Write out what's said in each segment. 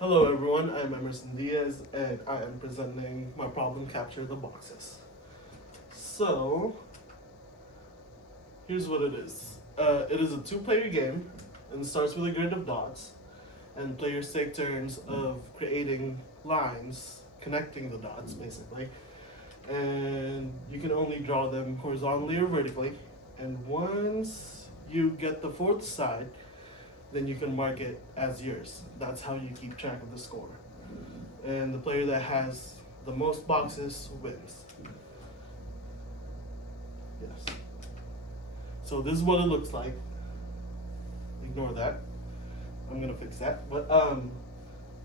Hello everyone, I'm Emerson Diaz and I am presenting my problem Capture the Boxes. So, here's what it is. It is a two-player game and it starts with a grid of dots and players take turns of creating lines, connecting the dots basically. And you can only draw them horizontally or vertically. And once you get the fourth side, then you can mark it as yours. That's how you keep track of the score. And the player that has the most boxes wins. Yes. So this is what it looks like. Ignore that. I'm gonna fix that. But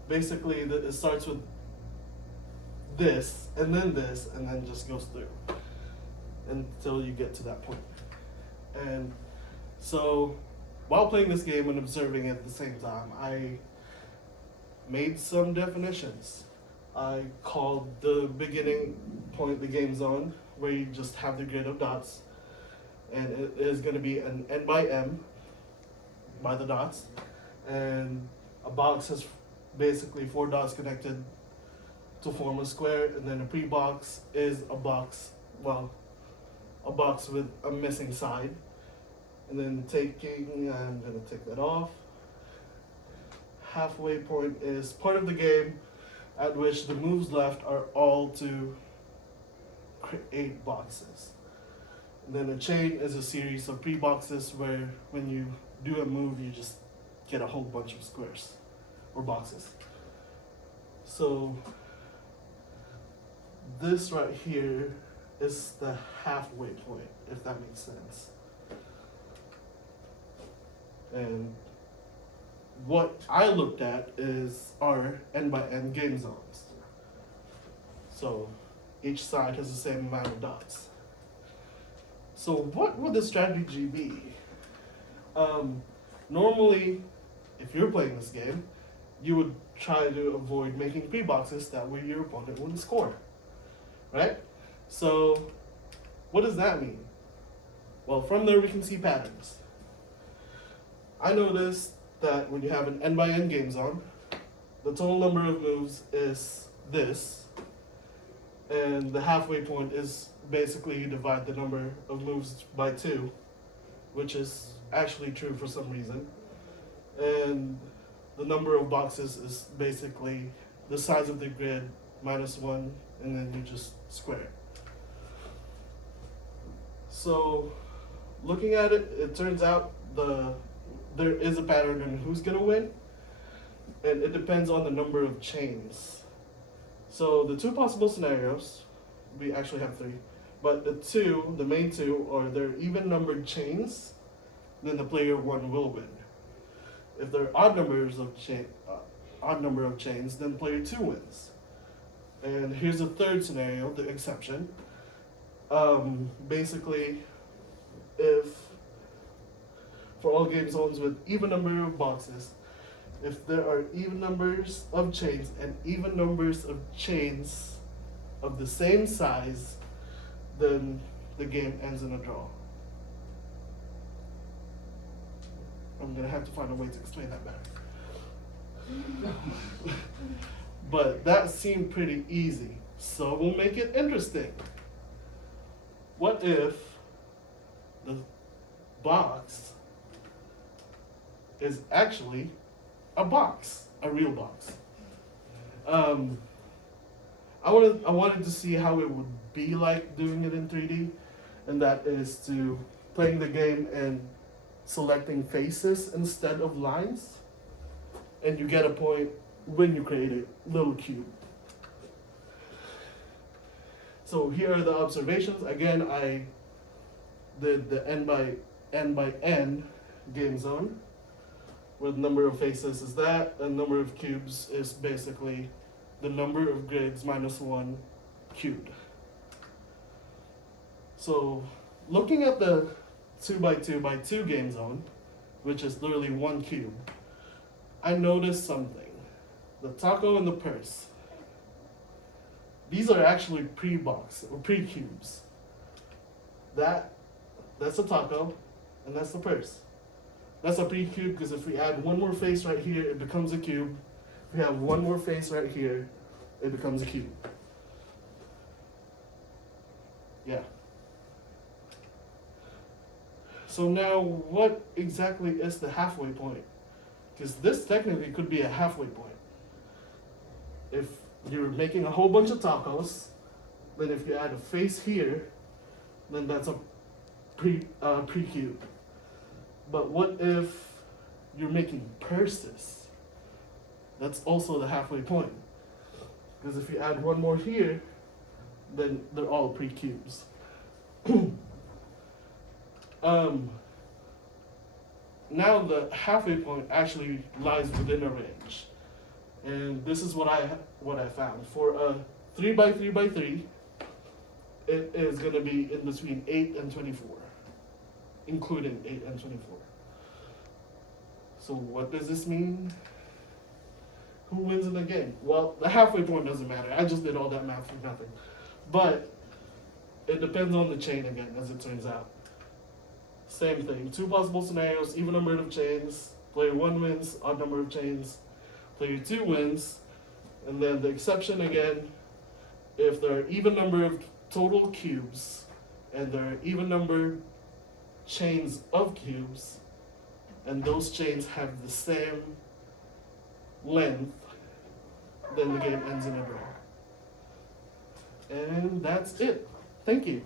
basically it starts with this, and then just goes through until you get to that point. And so while playing this game and observing at the same time, I made some definitions. I called the beginning point the game zone, where you just have the grid of dots, and it is going to be an n by m by the dots, and a box has basically four dots connected to form a square, and then a pre-box is a box with a missing side. And then I'm gonna take that off. Halfway point is part of the game at which the moves left are all to create boxes. And then a chain is a series of pre-boxes where when you do a move, you just get a whole bunch of squares or boxes. So this right here is the halfway point, if that makes sense. And what I looked at is our n by n game zones. So each side has the same amount of dots. So what would the strategy be? Normally, if you're playing this game, you would try to avoid making pre-boxes, that way your opponent wouldn't score, right? So what does that mean? Well, from there we can see patterns. I noticed that when you have an n by n game zone, the total number of moves is this, and the halfway point is basically you divide the number of moves by 2, which is actually true for some reason. And the number of boxes is basically the size of the grid minus 1, and then you just square it. So looking at it, it turns out there is a pattern in who's gonna win, and it depends on the number of chains. So the two possible scenarios, we actually have 3, but the main two are they're even numbered chains, then the player 1 will win. If they're odd number of chains, then player 2 wins. And here's the third scenario, the exception. Basically, if for all game zones with even number of boxes, if there are even numbers of chains and even numbers of chains of the same size, then the game ends in a draw. I'm gonna have to find a way to explain that better. But that seemed pretty easy, so we'll make it interesting. What if the box is actually a box, a real box? I wanted to see how it would be like doing it in 3D, and that is to playing the game and selecting faces instead of lines, and you get a point when you create a little cube. So here are the observations. Again, I did the n by n game zone, where the number of faces is that, and number of cubes is basically the number of grids minus 1 cubed. So looking at the 2 by 2 by 2 game zone, which is literally 1 cube, I noticed something. The taco and the purse. These are actually pre-box or pre-cubes. That's a taco, and that's the purse. That's a pre-cube because if we add one more face right here, it becomes a cube. If we have one more face right here, it becomes a cube. Yeah. So now, what exactly is the halfway point? Because this technically could be a halfway point. If you're making a whole bunch of tacos, then if you add a face here, then that's a pre-cube. But what if you're making purses? That's also the halfway point. Because if you add one more here, then they're all pre-cubes. Now the halfway point actually lies within a range. And this is what I found. For a 3x3x3, it is going to be in between 8 and 24, including 8 and 24. So what does this mean? Who wins in the game? Well, the halfway point doesn't matter. I just did all that math for nothing. But it depends on the chain again, as it turns out. Same thing. 2 possible scenarios, even number of chains. Player 1 wins, odd number of chains. Player 2 wins. And then the exception again, if there are even number of total cubes, and there are even number chains of cubes, and those chains have the same length, then the game ends in a draw. And that's it. Thank you.